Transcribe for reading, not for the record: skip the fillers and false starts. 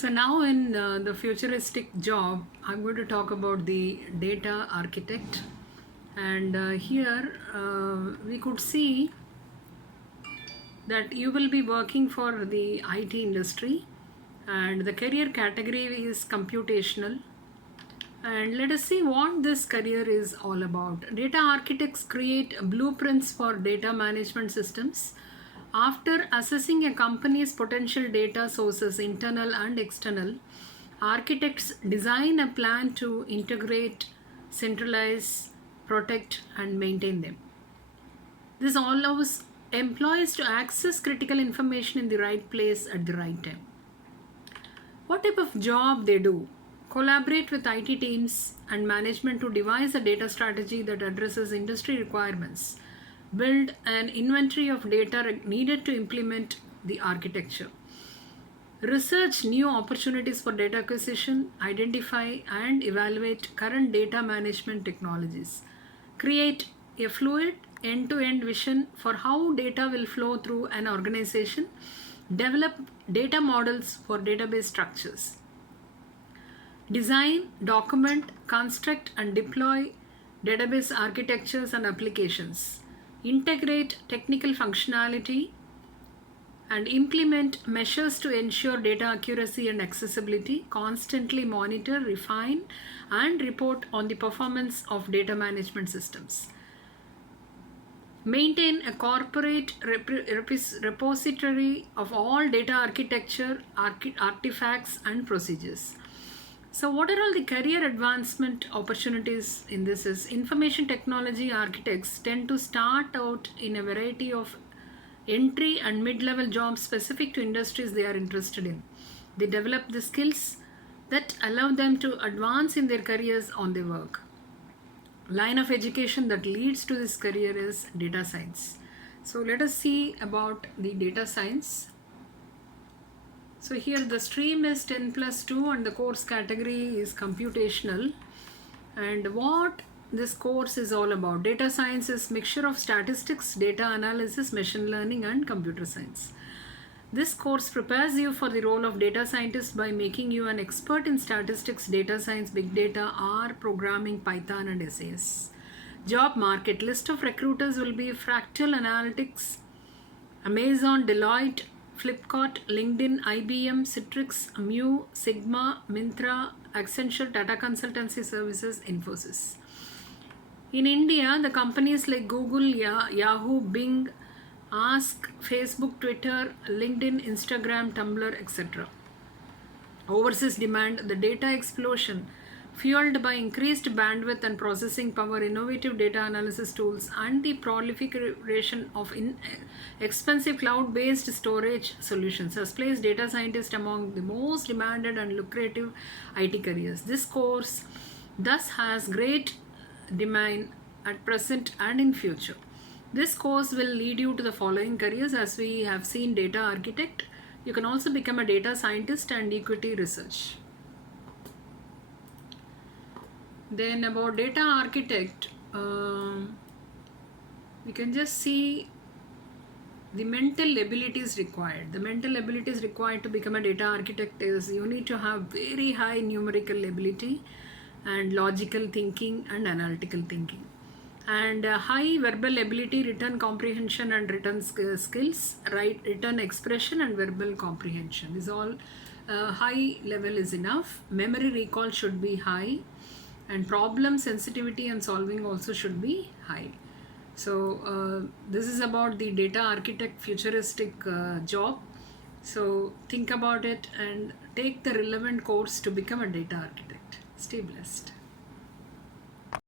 So now in the futuristic job, I'm going to talk about the data architect. And here we could see that you will be working for the IT industry, and the career category is computational. And let us see what this career is all about. Data architects create blueprints for data management systems. After assessing a company's potential data sources, internal and external, architects design a plan to integrate, centralize, protect, and maintain them. This allows employees to access critical information in the right place at the right time. What type of job they do? Collaborate with IT teams and management to devise a data strategy that addresses industry requirements. Build an inventory of data needed to implement the architecture. Research new opportunities for data acquisition, identify and evaluate current data management technologies. Create a fluid end-to-end vision for how data will flow through an organization. Develop data models for database structures. Design, document, construct, and deploy database architectures and applications. Integrate technical functionality and implement measures to ensure data accuracy and accessibility. Constantly monitor, refine, and report on the performance of data management systems. Maintain a corporate repository of all data architecture, artifacts, and procedures. So what are all the career advancement opportunities in this is information technology architects tend to start out in a variety of entry and mid-level jobs specific to industries they are interested in. They develop the skills that allow them to advance in their careers on their work. Line of education that leads to this career is data science. So let us see about the data science. So here the stream is 10+2 and the course category is computational. And what this course is all about: data science is mixture of statistics, data analysis, machine learning, and computer science. This course prepares you for the role of data scientist by making you an expert in statistics, data science, big data, R, programming, Python, and SAS. Job market: list of recruiters will be Fractal Analytics, Amazon, Deloitte, Flipkart, LinkedIn, IBM, Citrix, Mu, Sigma, Myntra, Accenture, Tata Consultancy Services, Infosys. In India, the companies like Google, Yahoo, Bing, Ask, Facebook, Twitter, LinkedIn, Instagram, Tumblr, etc. Overseas demand: the data explosion fueled by increased bandwidth and processing power, innovative data analysis tools, and the proliferation of expensive cloud-based storage solutions has placed data scientists among the most demanded and lucrative IT careers. This course thus has great demand at present and in future. This course will lead you to the following careers, as we have seen: data architect. You can also become a data scientist and equity research. Then about data architect, we can just see the mental abilities required. The mental abilities required to become a data architect is you need to have very high numerical ability and logical thinking and analytical thinking, and high verbal ability, written comprehension and written skills, written expression and verbal comprehension is all high level is enough. Memory recall should be high, and problem sensitivity and solving also should be high. So this is about the data architect futuristic job. So think about it and take the relevant course to become a data architect. Stay blessed.